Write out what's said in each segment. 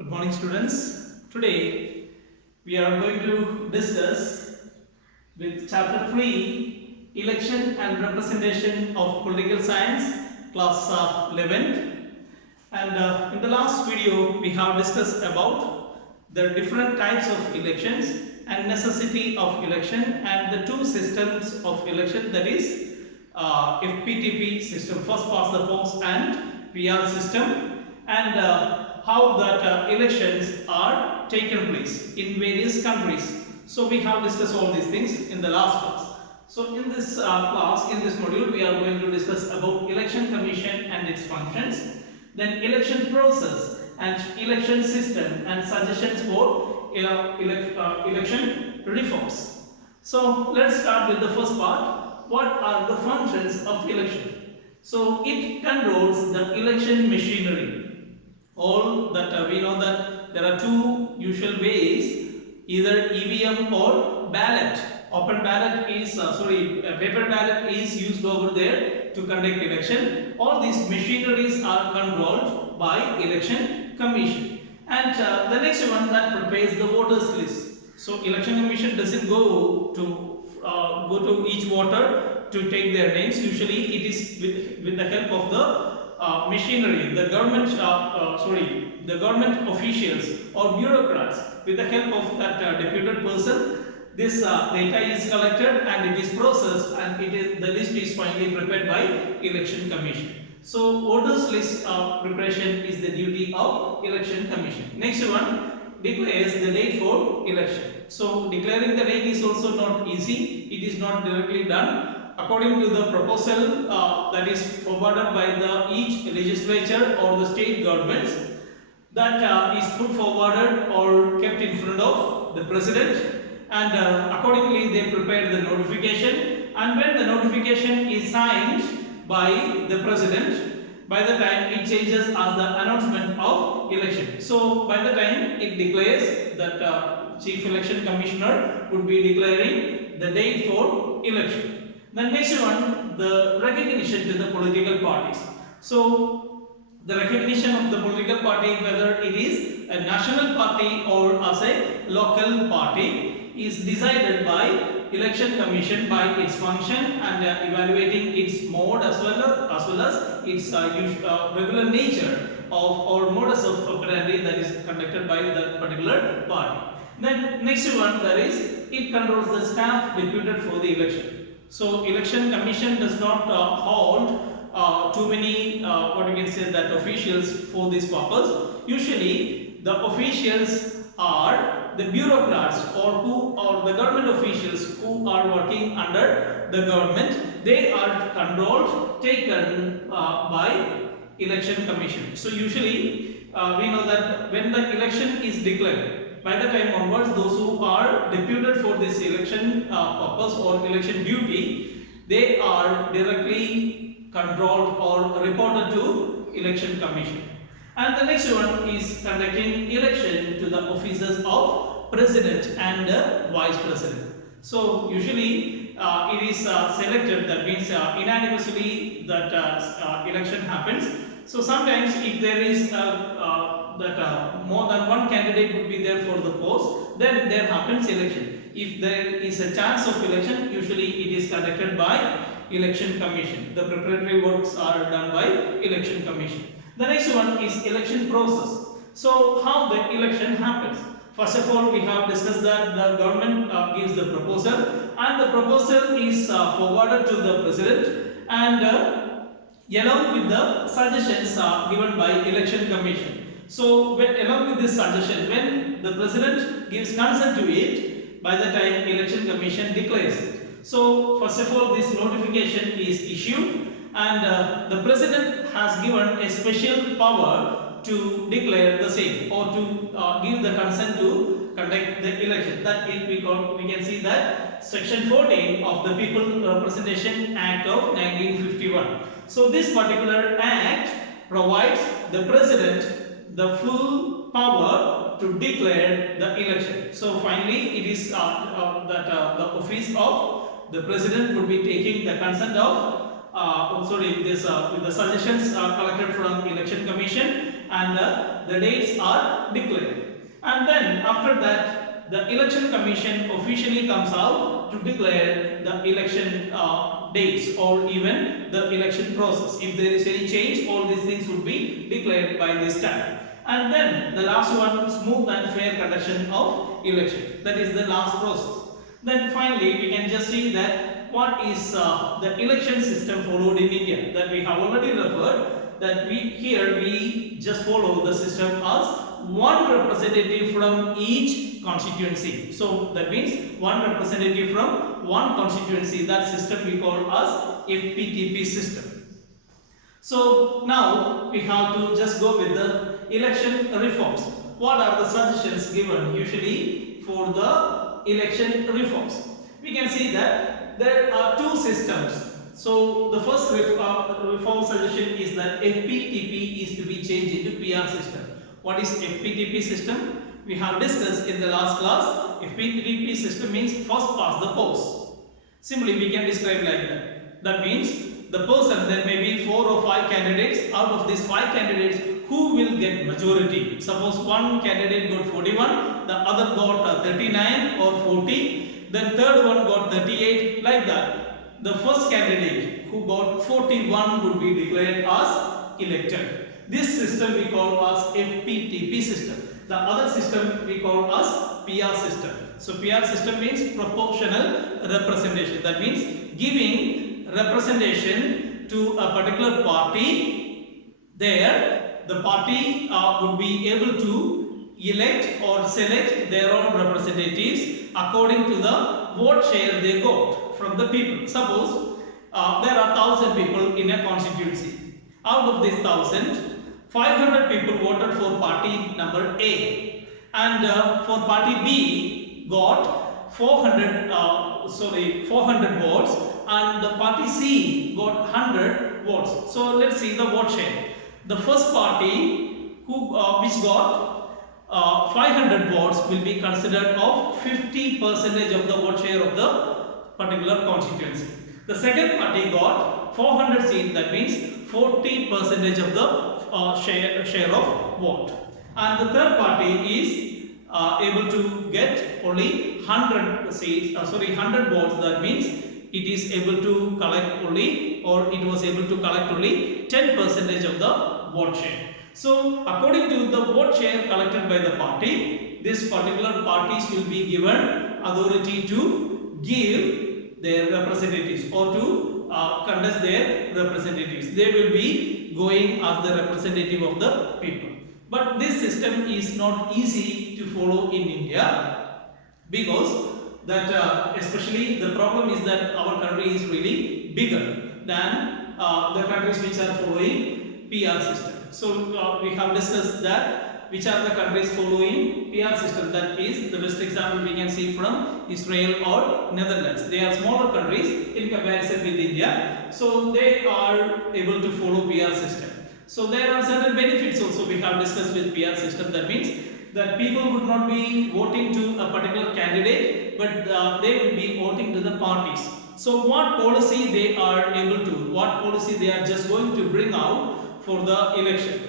Good morning, students. Today we are going to discuss with chapter 3 Election and Representation of Political Science, class 11th. And in the last video, we have discussed about the different types of elections and necessity of election and the two systems of election, that is FPTP system, first past the post, and PR system, and how that elections are taken place in various countries. So we have discussed all these things in the last class. So in this class, in this module, we are going to discuss about election commission and its functions, then election process and election system and suggestions for election reforms. So let's start with the first part. What are the functions of election? So it controls the election machinery. All that we know that there are two usual ways, either EVM or ballot. Open ballot is paper ballot is used over there to conduct election. All these machineries are controlled by election commission. And the next one, that prepares the voters list. So election commission doesn't go to each voter to take their names. Usually it is with the help of the machinery, the government officials or bureaucrats, with the help of that deputed person. This data is collected and it is processed, and the list is finally prepared by election commission. So voters list preparation is the duty of election commission. Next one, declares the date for election. So declaring the date is also not easy. It is not directly done. According to the proposal that is forwarded by each legislature or the state governments, that is put forwarded or kept in front of the president, and accordingly they prepare the notification, and when the notification is signed by the president, by the time it changes as the announcement of election. So by the time it declares that chief election commissioner would be declaring the date for election. The next one, the recognition to the political parties. So the recognition of the political party, whether it is a national party or as a local party, is decided by election commission by its function and evaluating its mode as well as its regular nature of or modus of operandi that is conducted by that particular party. Then next one, that is, it controls the staff deputed for the election. So election commission does not hold too many officials for this purpose. Usually the officials are the bureaucrats or the government officials who are working under the government. They are controlled, taken by election commission. So usually we know that when the election is declared, by the time onwards, those who are deputed for this election purpose or election duty, they are directly controlled or reported to election commission. And the next one is conducting election to the offices of president and vice president. So usually it is selected, that means unanimously that election happens. So sometimes if there is more than one candidate would be there for the post, then there happens election. If there is a chance of election, usually it is conducted by election commission. The preparatory works are done by election commission. The next one is election process. So how the election happens? First of all, we have discussed that the government gives the proposal, and the proposal is forwarded to the president, and along with the suggestions given by election commission. So along with this suggestion, when the president gives consent to it, by the time election commission declares it. So first of all, this notification is issued, and the president has given a special power to declare the same or to give the consent to conduct the election. That is, we can see that section 14 of the People Representation Act of 1951. So this particular act provides the president the full power to declare the election. So finally it is that the office of the president would be taking the consent of with the suggestions are collected from Election Commission, and the dates are declared. And then after that, the Election Commission officially comes out to declare the election dates or even the election process. If there is any change, all these things would be declared by this time. And then the last one, smooth and fair conduction of election. That is the last process. Then finally, we can just see that what is the election system followed in India, that we have already referred, that we just follow the system as one representative from each constituency. So that means one representative from one constituency. That system we call as FPTP system. So now we have to just go with the election reforms. What are the suggestions given usually for the election reforms? We can see that there are two systems. So the first reform suggestion is that FPTP is to be changed into PR system. What is FPTP system? We have discussed in the last class. FPTP system means first past the post. Simply we can describe like that. That means the person, there may be 4 or 5 candidates. Out of these 5 candidates, who will get majority? Suppose one candidate got 41, the other got 39 or 40, then third one got 38, like that. The first candidate who got 41 would be declared as elected. This system we call as FPTP system. The other system we call as PR system. So PR system means proportional representation. That means giving representation to a particular party. There the party would be able to elect or select their own representatives according to the vote share they got from the people. Suppose there are 1,000 people in a constituency. Out of this 1,000, 500 people voted for party number A, and for party B got 400 votes, and the party C got 100 votes. So let's see the vote share. The first party which got 500 votes will be considered of 50% of the vote share of the particular constituency. The second party got 400 seats, that means 40% of the share of vote. And the third party is able to get only 100 seats, 100 votes. That means it is able to collect only, or it was able to collect only 10% of the vote share. So according to the vote share collected by the party, this particular parties will be given authority to give their representatives or to contest their representatives. They will be going as the representative of the people. But this system is not easy to follow in India, because that especially the problem is that our country is really bigger than the countries which are following PR system. So we have discussed that which are the countries following PR system. That is, the best example we can see from Israel or Netherlands. They are smaller countries in comparison with India, so they are able to follow PR system. So there are certain benefits also we have discussed with PR system. That means that people would not be voting to a particular candidate, but they will be voting to the parties. So what policy they are able to, what policy they are just going to bring out for the election.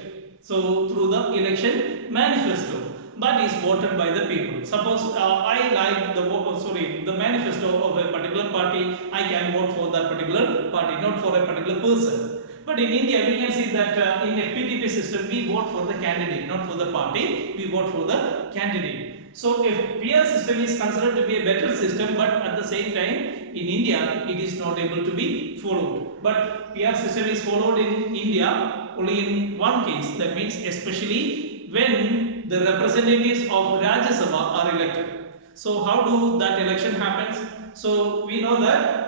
So through the election manifesto that is voted by the people. Suppose I like the manifesto of a particular party, I can vote for that particular party, not for a particular person. But in India, we can see that in a PTP system, we vote for the candidate, not for the party, we vote for the candidate. So if PR system is considered to be a better system, but at the same time, in India, it is not able to be followed. But PR system is followed in India only in one case. That means especially when the representatives of Rajya Sabha are elected. So how do that election happens? So we know that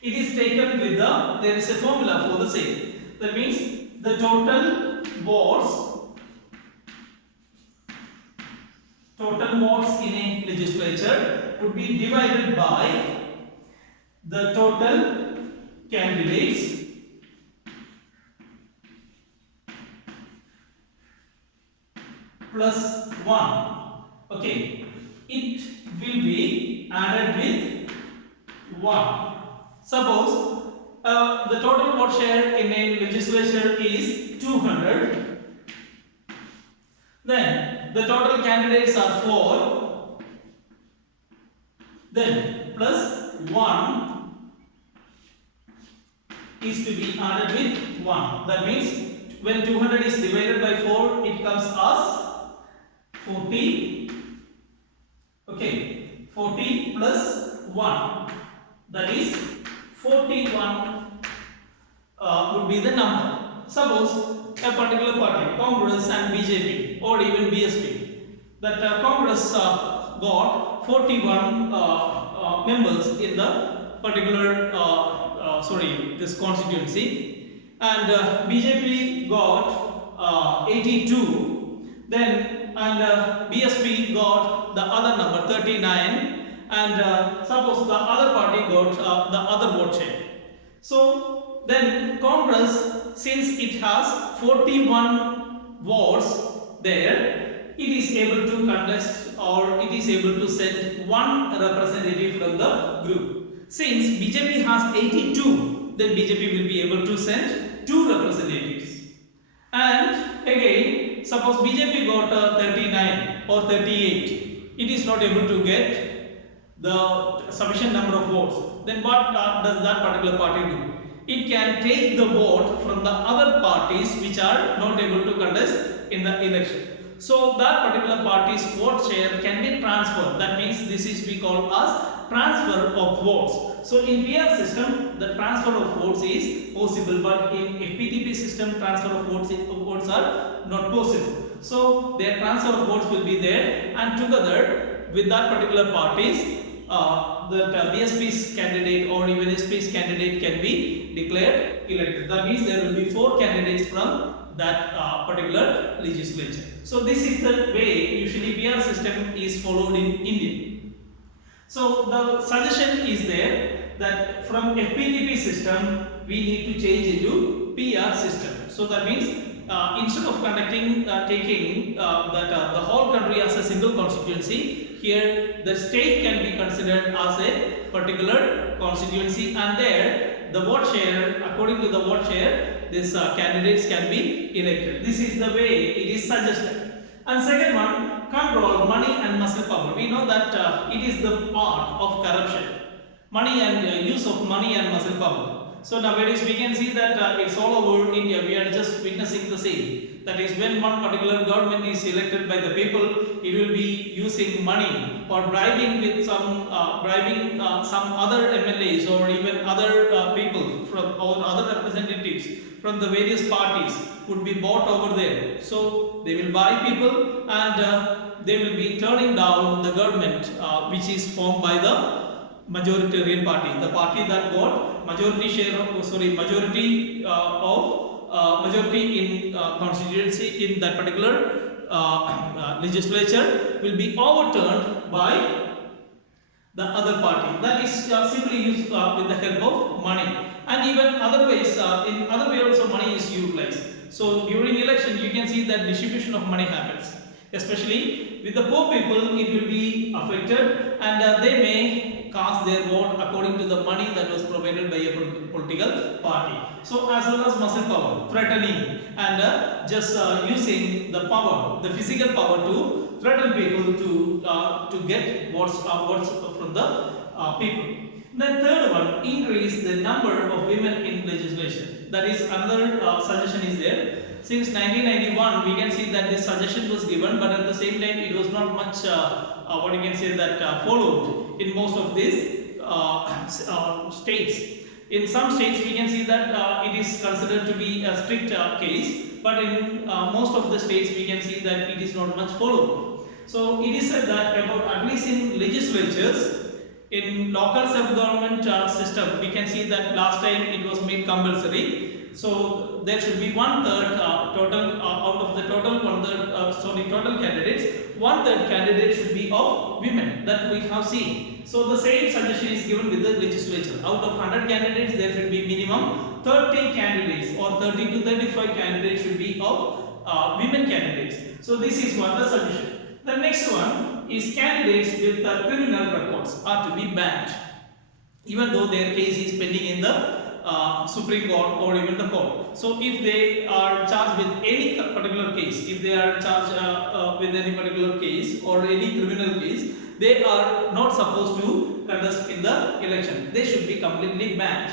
it is taken with there is a formula for the same. That means the total votes in a legislature would be divided by the total candidates plus 1. Okay, it will be added with 1. Suppose The total vote share in a legislature is 200. Then the total candidates are 4. Then plus 1 is to be added with 1. That means when 200 is divided by 4, it comes as 40. Okay, 40 plus 1, that is 41 would be the number. Suppose a particular party, Congress and BJP or even BSP, that Congress got 41 members in the particular this constituency, and BJP got 82, then and BSP got the other number 39, and suppose the other party got the other vote share. So then Congress, since it has 41 votes there, it is able to contest or it is able to send one representative from the group. Since BJP has 82, then BJP will be able to send 2 representatives. And again, suppose BJP got 39 or 38, it is not able to get the sufficient number of votes. Then what does that particular party do? It can take the vote from the other parties which are not able to contest in the election. So that particular party's vote share can be transferred. That means this is we call as transfer of votes. So in PR system, the transfer of votes is possible, but in FPTP system, transfer of votes are not possible. So their transfer of votes will be there, and together with that particular parties, the BSP's candidate or even SP's candidate can be declared elected. That means there will be 4 candidates from that particular legislature. So this is the way usually PR system is followed in India. So the suggestion is there that from FPTP system we need to change into PR system. So that means instead of taking the whole country as a single constituency, here the state can be considered as a particular constituency, and there the vote share, according to the vote share, these candidates can be elected. This is the way it is suggested. And second one, control money and muscle power. We know that it is the part of corruption, money and use of money and muscle power. So nowadays we can see that it's all over India. We are just witnessing the same. That is, when one particular government is elected by the people, it will be using money or bribing with some other MLAs or even other people from or other representatives from the various parties would be bought over there. So they will buy people, and they will be turning down the government which is formed by the majoritarian party, the party that got majority share of majority in constituency in that particular legislature will be overturned by the other party. That is simply used with the help of money, and even other ways. In other way also money is utilized. So during election you can see that distribution of money happens. Especially with the poor people, it will be affected, and they may cast their vote according to the money that was provided by a political party. So as well as muscle power, threatening, and just using the power, the physical power to threaten people to get votes from the people. The third one, increase the number of women in legislation. That is another suggestion is there. Since 1991, we can see that this suggestion was given, but at the same time, it was not much, followed in most of these states. In some states, we can see that it is considered to be a strict case, but in most of the states, we can see that it is not much followed. So it is said that about at least in legislatures, in local self-government system, we can see that last time it was made compulsory. So there should be 1/3 total out of the total total candidates. 1/3 candidates should be of women, that we have seen. So the same suggestion is given with the legislature. Out of 100 candidates, there should be minimum 30 candidates, or 30 to 35 candidates should be of women candidates. So this is one the suggestion. The next one is candidates with criminal records are to be banned, even though their case is pending in the Supreme Court or even the court. So if they are charged with any particular case, if they are charged with any particular case or any criminal case, they are not supposed to contest in the election. They should be completely banned.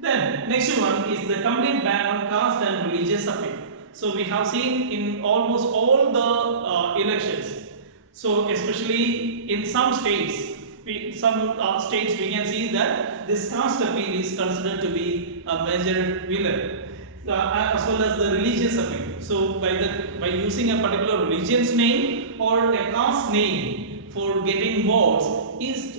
Then next one is the complete ban on caste and religious appeal. So we have seen in almost all the elections. So especially in some states, states we can see that this caste appeal is considered to be a major villain, as well as the religious appeal. So by using a particular religion's name or a caste name for getting votes is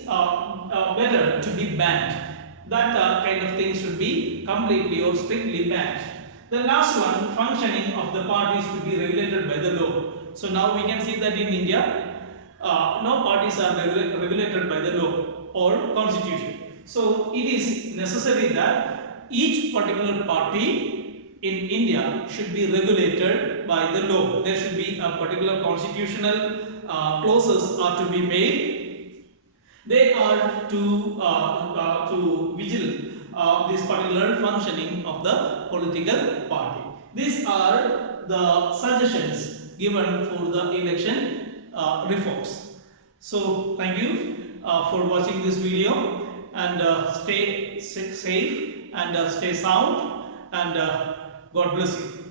better to be banned. That kind of thing should be completely or strictly banned. The last one, functioning of the parties to be regulated by the law. So now we can see that in India, no parties are regulated by the law or constitution. So it is necessary that each particular party in India should be regulated by the law. There should be a particular constitutional clauses are to be made. They are to vigil this particular functioning of the political party. These are the suggestions given for the election reforms. So thank you for watching this video, and stay safe and stay sound, and God bless you.